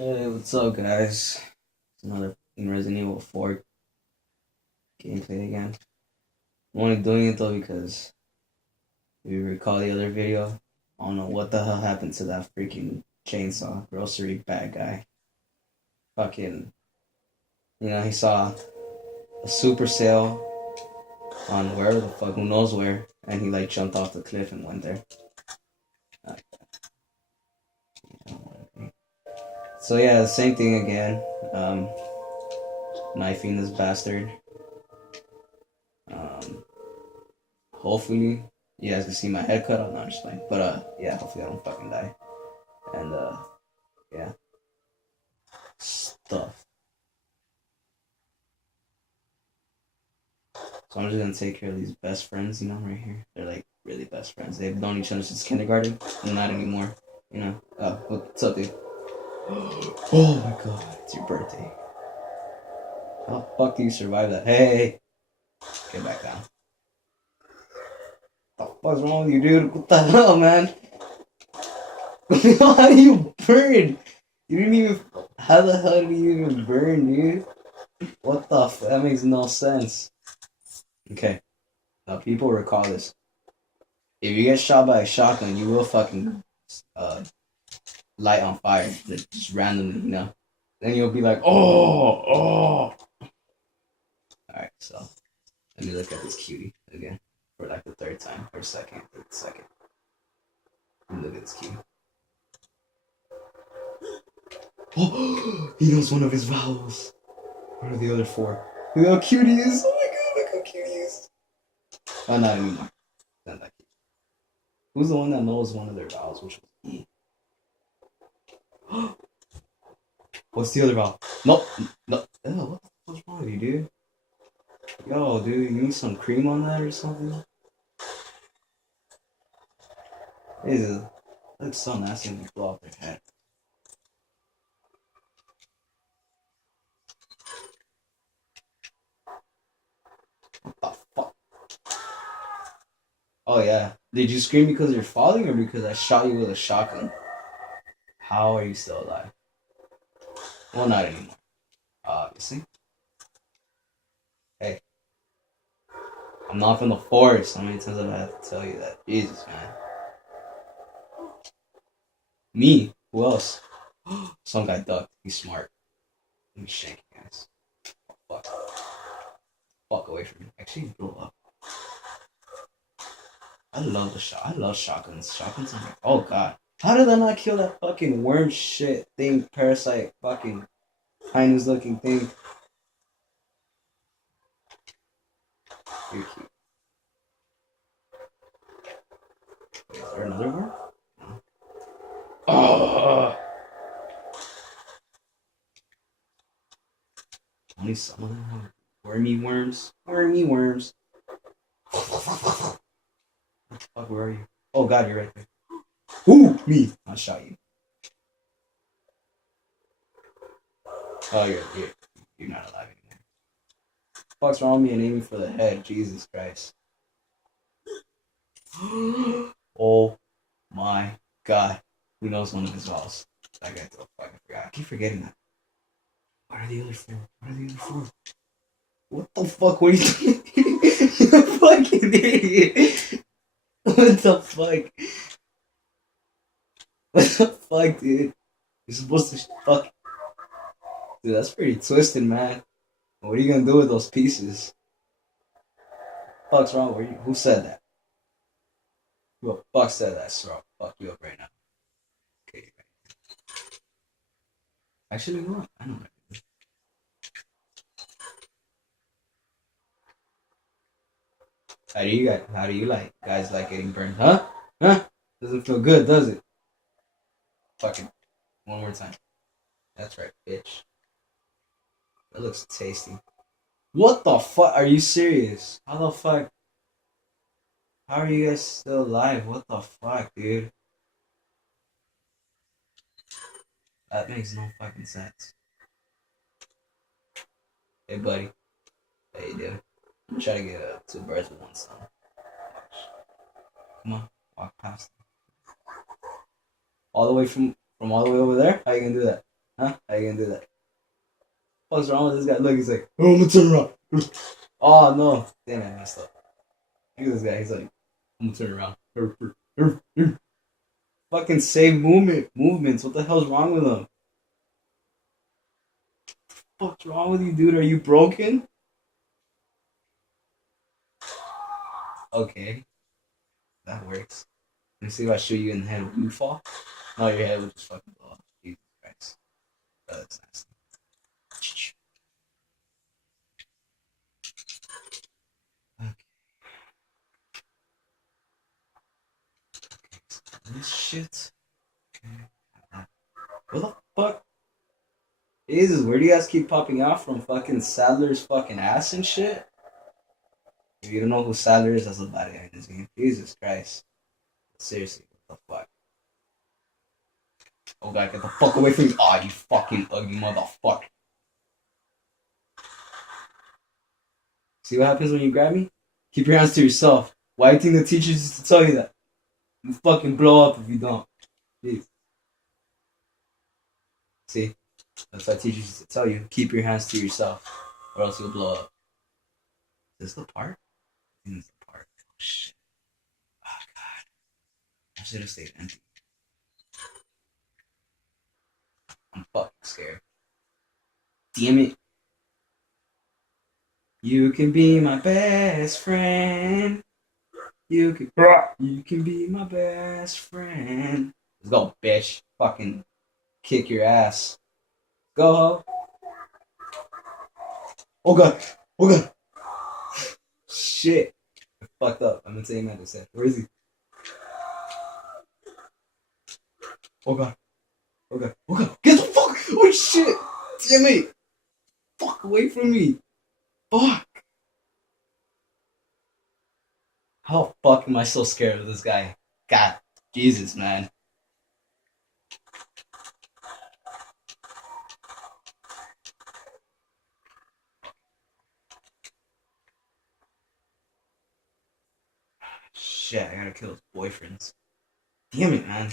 Hey, what's up, guys? It's another in Resident Evil 4 gameplay again. I'm only doing it though because if you recall the other video, I don't know what the hell happened to that freaking chainsaw grocery bag guy. Fucking, he saw a super sale on wherever the fuck, who knows where, and he like jumped off the cliff and went there. Uh, So yeah, the same thing again. Knifing this bastard. Um, Hopefully, you guys can see my head cut. I'm not just playing, but yeah. Hopefully, I don't fucking die. And yeah, stuff. So I'm just gonna take care of these best friends, right here. They're like really best friends. They've known each other since kindergarten. Not anymore, Oh, what's up, dude? Oh my god, it's your birthday. How the fuck do you survive that? Hey, get back down. What the fuck's wrong with you, dude? What the hell, man? How do you burn? You didn't even. How the hell did you even burn, dude? What the that makes no sense. Okay, now people recall this. If you get shot by a shotgun, you will fucking light on fire, like, just randomly. Then you'll be like, oh. Alright, so let me look at this cutie again for like the third time, or second. Look at this cutie. Oh, he knows one of his vowels. What are the other four? Look how cute he is. Oh my god, look how cute he is. Oh, not anymore. Not that cute. Who's the one that knows one of their vowels, which was E? What's the other vowel? No. Ew, what the fuck's wrong with you, dude? Yo, dude, you need some cream on that or something? It looks so nasty when you blow off their head. What the fuck? Oh yeah. Did you scream because you're falling or because I shot you with a shotgun? How are you still alive? Well, not anymore. Obviously. Hey. I'm not from the forest. How many times have I had to tell you that? Jesus, man. Me? Who else? Some guy ducked. He's smart. Let me shank you guys. Fuck. Fuck away from me. Actually, blow up. I love the shot. I love shotguns. Shotguns are like, oh god. How did I not kill that fucking worm shit thing, parasite, fucking Chinese looking thing? You're cute. Wait, is there another worm? No. Oh! Only some of them have wormy worms. Wormy worms. Fuck, where are you? Oh god, you're right there. Ooh, me. I shot you. Oh, you're not alive anymore. Fuck's wrong with me and aiming for the head? Jesus Christ. Oh my god. Who knows one of his vowels? I got to fucking forgot. I keep forgetting that. What are the other four? What are the other four? What the fuck? What are you doing? You're a fucking idiot. What the fuck? What the fuck, dude? You're supposed to fuck. Dude, that's pretty twisted, man. What are you gonna do with those pieces? Fuck's wrong with you? Who said that? Who the fuck said that, so I'll fuck you up right now. Okay. Actually, you know what? I know what I do. How do you like guys like getting burned? Huh? Huh? Doesn't feel good, does it? Fucking one more time. That's right, bitch. That looks tasty. What the fuck? Are you serious? How the fuck? How are you guys still alive? What the fuck, dude? That makes no fucking sense. Hey, buddy. How you doing? I'm trying to get two birds with one stone. Come on, walk past. All the way from all the way over there? How you gonna do that? Huh? How you gonna do that? What's wrong with this guy? Look, he's like, oh, I'm gonna turn around. Oh no. Damn it, I messed up. Look at this guy, he's like, I'm gonna turn around. Fucking save movements. What the hell's wrong with him? What's wrong with you, dude? Are you broken? Okay, that works. Let me see if I shoot you in the head. Will you fall? No, your head would just fucking blow off. Jesus Christ. Oh, that's nasty. Okay. This shit. Okay. What the fuck? Jesus, where do you guys keep popping out from? Fucking Sadler's fucking ass and shit? If you don't know who Sadler is, that's the bad guy in this game. Jesus Christ. Seriously, what the fuck? Oh god, get the fuck away from me. Aw, you fucking ugly motherfucker. See what happens when you grab me? Keep your hands to yourself. Why do you think the teachers used to tell you that? You fucking blow up if you don't. Jeez. See? That's why teachers used to tell you. Keep your hands to yourself. Or else you'll blow up. Is this the part? I think it's the part. Oh shit. Oh god. I should have stayed empty. I'm fucking scared. Damn it. You can be my best friend. You can be my best friend. Let's go, bitch. Fucking kick your ass. Go. Oh god. Oh god. Shit. I fucked up. I'm insane man said. Where is he? Oh god. Oh god. Oh god. Get the fuck. Oh shit. Damn it. Fuck away from me. Fuck. How fuck am I so scared of this guy? God. Jesus, man. Shit, I gotta kill his boyfriends. Damn it, man. I'm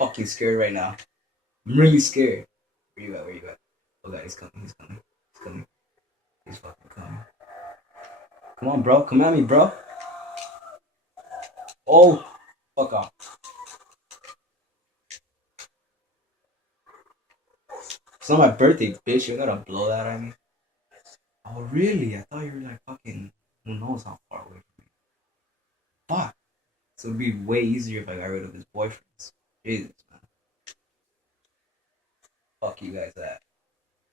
fucking scared right now. I'm really scared. Where you at? Where you at? Oh god, he's coming. He's coming. He's coming. He's fucking coming. Come on, bro. Come at me, bro. Oh, fuck off. It's not my birthday, bitch. You gotta blow that at me. Oh, really? I thought you were like fucking. Who knows how far away from me? Fuck. So it'd be way easier if I got rid of his boyfriends. Jesus, man. Fuck you guys at.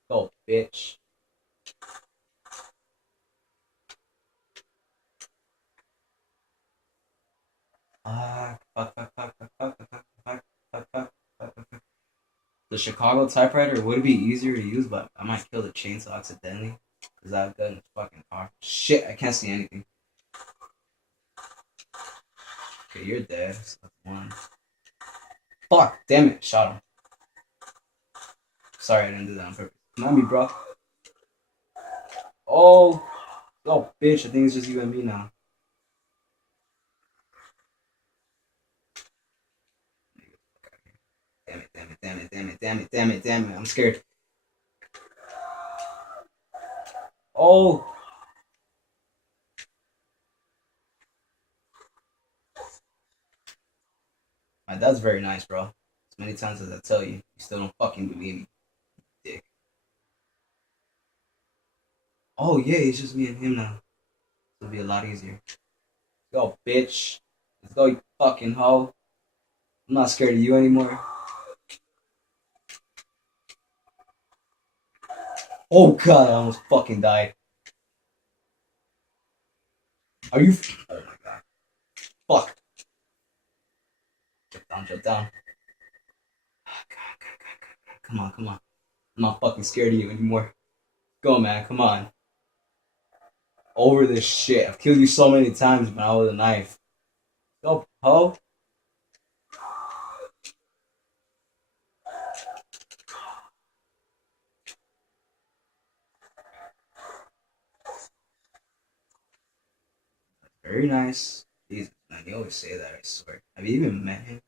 Go, bitch. Fuck, fuck, fuck, fuck, fuck, fuck, fuck, fuck, fuck, fuck, fuck. The Chicago typewriter would be easier to use, but I might kill the chainsaw accidentally. Because I've got in the fucking car. Shit, I can't see anything. Okay, you're dead. So that's one. Fuck, damn it, shot him. Sorry, I didn't do that on purpose. Come on me, bro. Oh, bitch, I think it's just you and me now. Damn it, damn it, damn it, damn it, damn it, damn it, damn it. I'm scared. Oh. My dad's very nice, bro. As many times as I tell you, you still don't fucking believe me, dick. Oh, yeah, it's just me and him now. It'll be a lot easier. Let's go, bitch. Let's go, you fucking hoe. I'm not scared of you anymore. Oh, God, I almost fucking died. Are you... Oh, my God. Fuck. Jump down, jump down. Come on, come on. I'm not fucking scared of you anymore. Go, man, come on. Over this shit. I've killed you so many times, but not with a knife. Go, ho. Very nice. Jesus, man, you always say that, I swear. Have you even met him?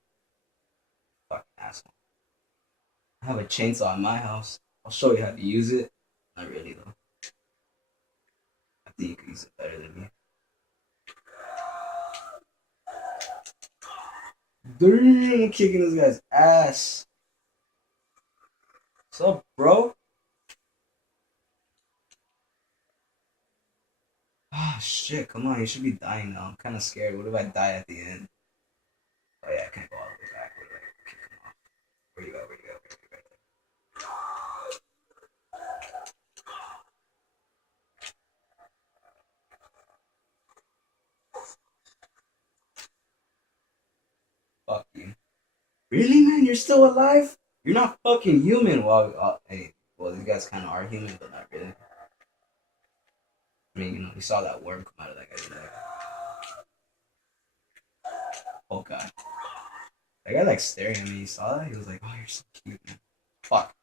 Fucking asshole. I have a chainsaw in my house. I'll show you how to use it. Not really though. I think you can use it better than me. Damn, I'm kicking this guy's ass. What's up, bro? Ah, shit, come on, you should be dying now. I'm kind of scared. What if I die at the end? Oh, yeah, I can't go all the way back. What if I kick him off? Where you go? Where you go? Where you go? Fuck you. Really, man? You're still alive? You're not fucking human. Well, hey, well, these guys kind of are human, but not really. I mean, you know, we saw that worm come out of that guy's neck. Oh, God. That guy, like, staring at me. You saw that? He was like, oh, you're so cute, man. Fuck.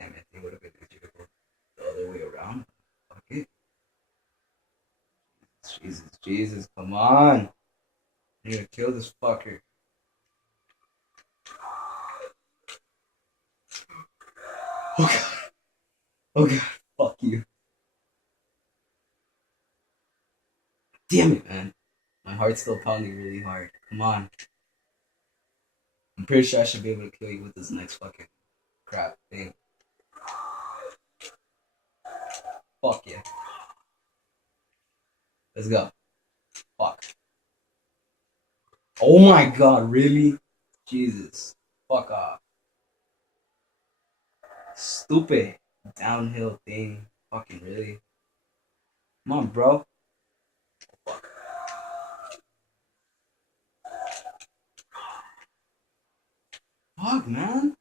Damn it, it would have been easier to go the other way around. Fuck it. Jesus, Jesus, come on. I need to kill this fucker. Oh, God. Oh, God. Fuck you. Damn it, man. My heart's still pounding really hard. Come on. I'm pretty sure I should be able to kill you with this next fucking crap thing. Fuck yeah. Let's go. Fuck. Oh my god, really? Jesus. Fuck off. Stupid downhill thing. Fucking really. Come on, bro. Fuck. Fuck, man.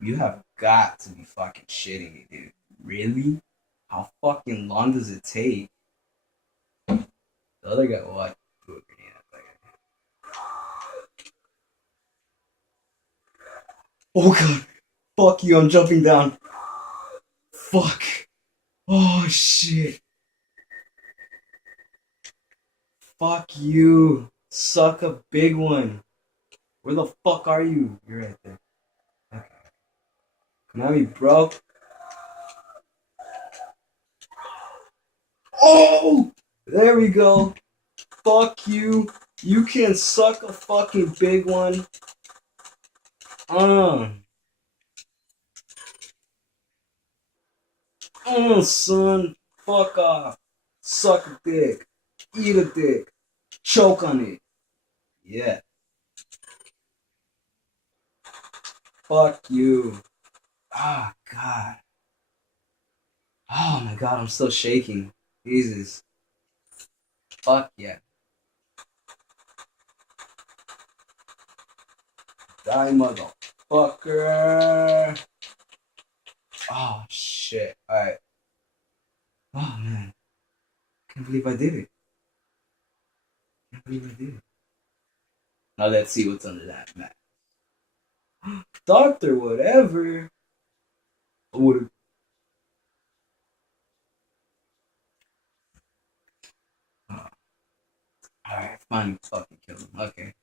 You have got to be fucking shitting me, dude. Really? How fucking long does it take? The other guy, what? Threw a grenade at that guy. Oh god. Fuck you, I'm jumping down. Fuck. Oh shit. Fuck you. Suck a big one. Where the fuck are you? You're right there. Okay. Come at me, bro. Oh! There we go. Fuck you. You can suck a fucking big one. Son. Fuck off. Suck a dick. Eat a dick. Choke on it. Yeah. Fuck you. Ah, God. Oh my god, I'm still shaking. Jesus. Fuck yeah. Die, motherfucker. Oh, shit. Alright. Oh, man. Can't believe I did it. Can't believe I did it. Now let's see what's under that map. Doctor, whatever. Would. Oh. Alright, finally fucking killed him. Okay.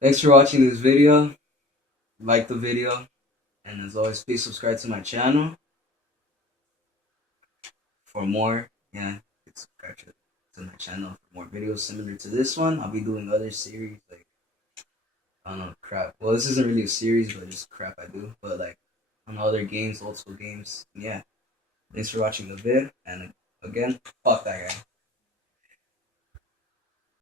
Thanks for watching this video. Like the video. And as always, please subscribe to my channel. For more, yeah, subscribe to my channel for more videos similar to this one. I'll be doing other series, like, I don't know, crap. Well, this isn't really a series, but just crap I do. But, like, on other games, old school games. Yeah. Thanks for watching the vid. And again, fuck that guy.